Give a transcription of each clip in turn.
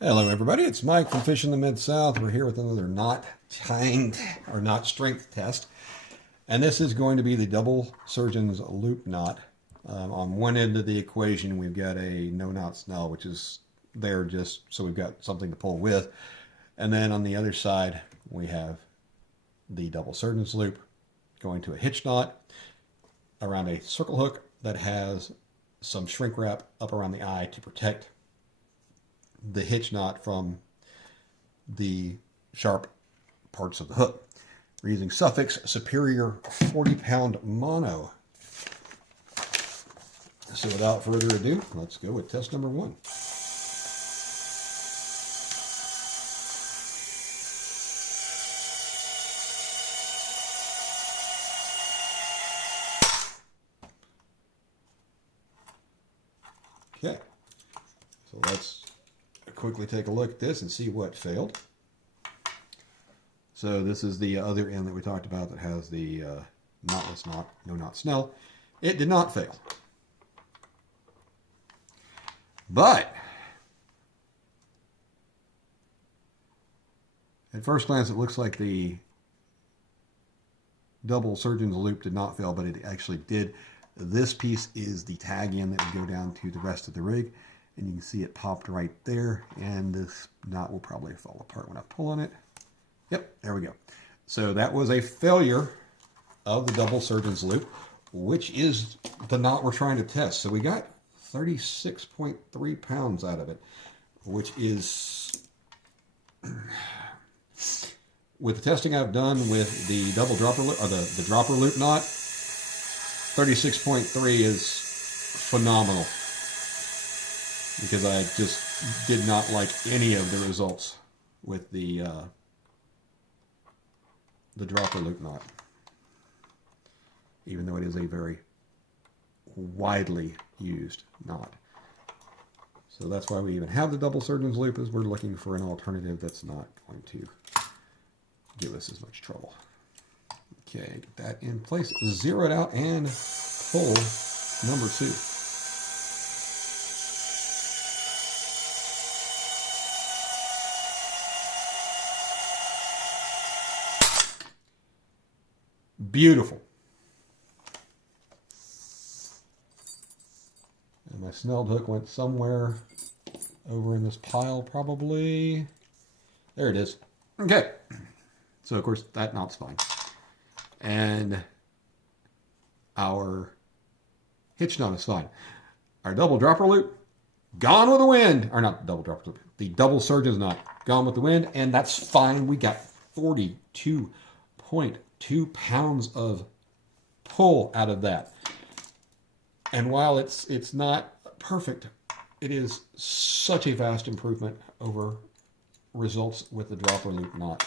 Hello everybody, it's Mike from Fish in the Mid-South. We're here with another knot tying or knot strength test. And this is going to be the double surgeon's loop knot. On one end of the equation we've got a no knot snell, which is there just so we've got something to pull with. And then on the other side we have the double surgeon's loop going to a hitch knot around a circle hook that has some shrink wrap up around the eye to protect the hitch knot from the sharp parts of the hook. We're using Suffix Superior 40-pound mono. So without further ado, let's go with test number one. Okay, so let's quickly take a look at this and see what failed. So this is the other end that we talked about that has the knotless knot, no knot snell. It did not fail. But at first glance it looks like the double surgeon's loop did not fail, but it actually did. This piece is the tag end that would go down to the rest of the rig. And you can see it popped right there, and this knot will probably fall apart when I pull on it. Yep, there we go. So that was a failure of the double surgeon's loop, which is the knot we're trying to test. So we got 36.3 pounds out of it, which is, with the testing I've done with the double dropper loop, or the dropper loop knot, 36.3 is phenomenal. Because I just did not like any of the results with the dropper loop knot, even though it is a very widely used knot. So that's why we even have the double surgeon's loop, is we're looking for an alternative that's not going to give us as much trouble. Okay, get that in place, zero it out, and pull number two. Beautiful. And my snelled hook went somewhere over in this pile, probably. There it is. Okay. So, of course, that knot's fine. And our hitch knot is fine. Our double dropper loop, gone with the wind. Or not the double dropper loop. The double surgeon's knot, gone with the wind. And that's fine. We got 42.2 pounds of pull out of that. And while it's not perfect, it is such a vast improvement over results with the dropper loop knot.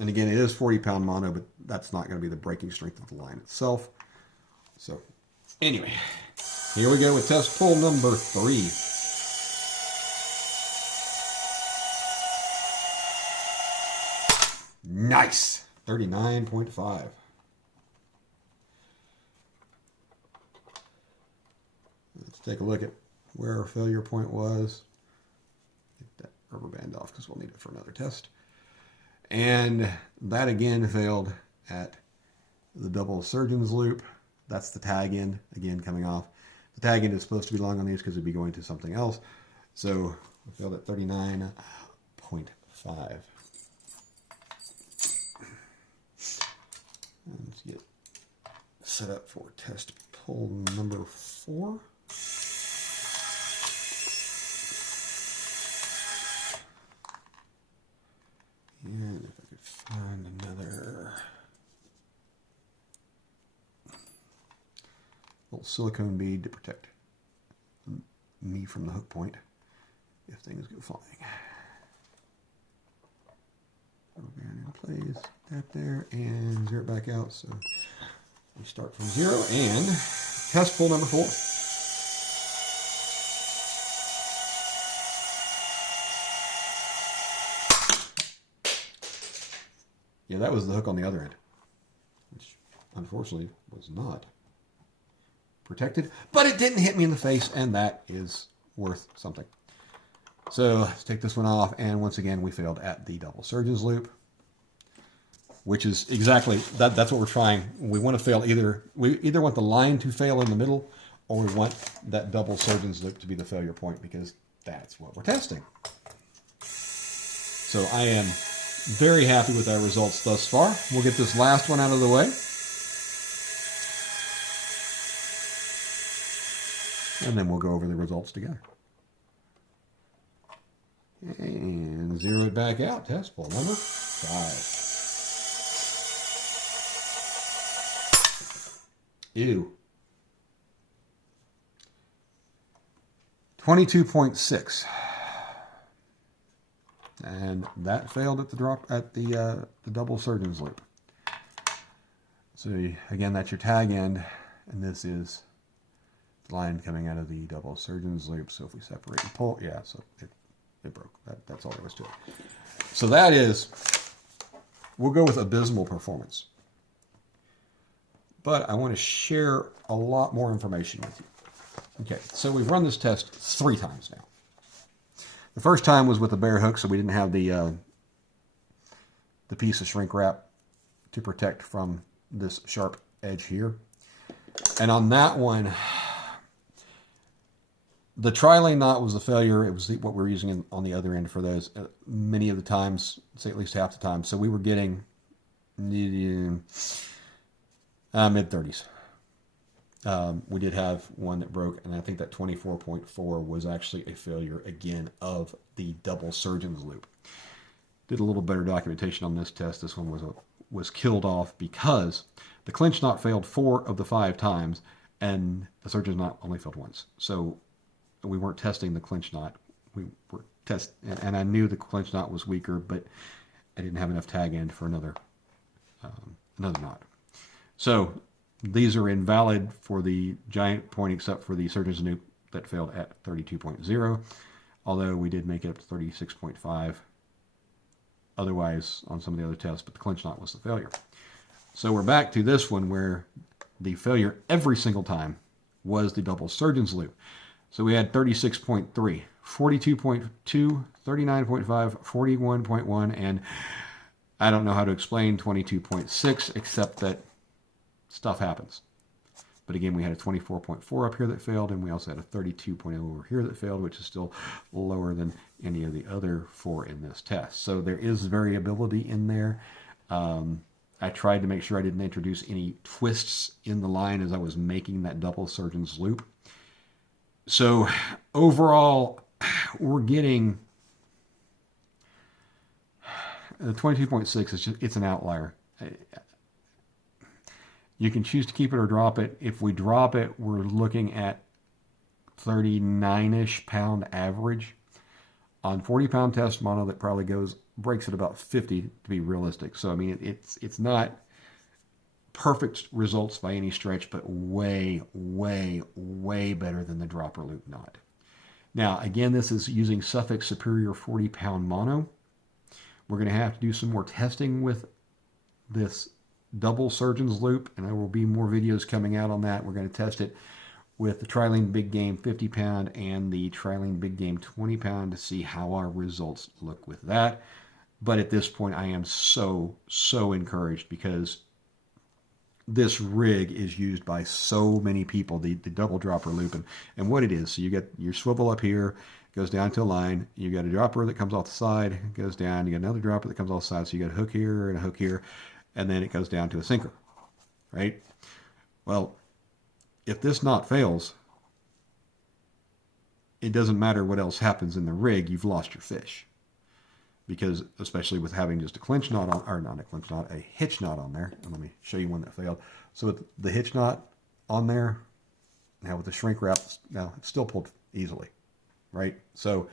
And again, it is 40-pound mono, but that's not going to be the breaking strength of the line itself. So anyway, here we go with test pull number three. Nice! 39.5. Let's take a look at where our failure point was. Get that rubber band off because we'll need it for another test. And that again failed at the double surgeon's loop. That's the tag end, again, coming off. The tag end is supposed to be long on these because it'd be going to something else. So we failed at 39.5. Let's get set up for test pull number four. And if I could find another little silicone bead to protect me from the hook point if things go flying. Rubber band in place, that there, and zero it back out. So we start from zero and test pull number four. Yeah, that was the hook on the other end, which unfortunately, was not protected, but it didn't hit me in the face, and that is worth something. So let's take this one off, and once again, we failed at the double surgeon's loop, which is exactly that's what we're trying. We want to fail we either want the line to fail in the middle, or we want that double surgeon's loop to be the failure point, because that's what we're testing. So I am very happy with our results thus far. We'll get this last one out of the way. And then we'll go over the results together. And zero it back out. Test ball number 5. Ew. 22.6. And that failed at the double surgeon's loop. So again, that's your tag end, and this is the line coming out of the double surgeon's loop. So if we separate and pull, yeah, so it broke. That's all there was to it. So that is, we'll go with abysmal performance. But I want to share a lot more information with you. Okay, so we've run this test 3 times now. The first time was with a bare hook, so we didn't have the piece of shrink wrap to protect from this sharp edge here. And on that one, the Trilene knot was a failure. It was what we were using on the other end for those many of the times, say at least half the time. So we were getting mid-30s. We did have one that broke, and I think that 24.4 was actually a failure, again, of the double surgeon's loop. Did a little better documentation on this test. This one was killed off because the clinch knot failed 4 of the 5 times, and the surgeon's knot only failed once. So we weren't testing the clinch knot. We were and I knew the clinch knot was weaker, but I didn't have enough tag end for another knot. So these are invalid for the giant point, except for the surgeon's loop that failed at 32.0, although we did make it up to 36.5 otherwise on some of the other tests, but the clinch knot was the failure. So we're back to this one where the failure every single time was the double surgeon's loop. So we had 36.3, 42.2, 39.5, 41.1, and I don't know how to explain 22.6, except that stuff happens. But again, we had a 24.4 up here that failed, and we also had a 32.0 over here that failed, which is still lower than any of the other 4 in this test. So there is variability in there. I tried to make sure I didn't introduce any twists in the line as I was making that double surgeon's loop. So overall, we're getting the 22.6 it's an outlier. You can choose to keep it or drop it. If we drop it, we're looking at 39-ish pound average. On 40-pound test mono, that probably breaks at about 50 to be realistic. So I mean, it's not perfect results by any stretch, but way, way, way better than the dropper loop knot. Now, again, this is using Suffolk Superior 40-pound mono. We're going to have to do some more testing with this double surgeon's loop, and there will be more videos coming out on that. We're going to test it with the Trilene Big Game 50-pound and the Trilene Big Game 20-pound to see how our results look with that. But at this point, I am so encouraged because this rig is used by so many people, the double dropper loop, and what it is. So you get your swivel up here, goes down to a line. You got a dropper that comes off the side, goes down. You got another dropper that comes off the side. So you got a hook here and a hook here, and then it goes down to a sinker, right? Well, if this knot fails, it doesn't matter what else happens in the rig. You've lost your fish. Because especially with having just a clinch knot on, or not a clinch knot, a hitch knot on there. And let me show you one that failed. So with the hitch knot on there, now with the shrink wrap, now it's still pulled easily, right? So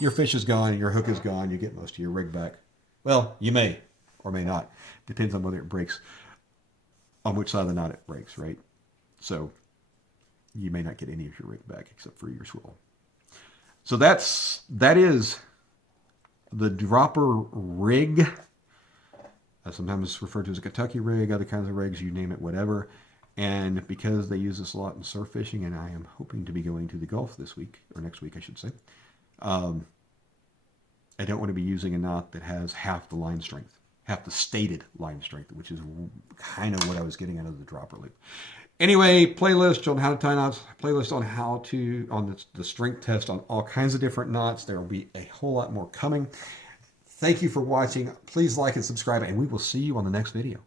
your fish is gone, your hook is gone, you get most of your rig back. Well, you may or may not. Depends on whether it breaks, on which side of the knot it breaks, right? So you may not get any of your rig back except for your swivel. So that is the dropper rig. Sometimes it's referred to as a Kentucky rig, other kinds of rigs, you name it, whatever. And because they use this a lot in surf fishing, and I am hoping to be going to the Gulf this week, or next week, I should say, I don't want to be using a knot that has half the line strength, half the stated line strength, which is kind of what I was getting out of the dropper loop. Anyway, playlist on how to tie knots, playlist on how to, on the strength test on all kinds of different knots. There will be a whole lot more coming. Thank you for watching. Please like and subscribe, and we will see you on the next video.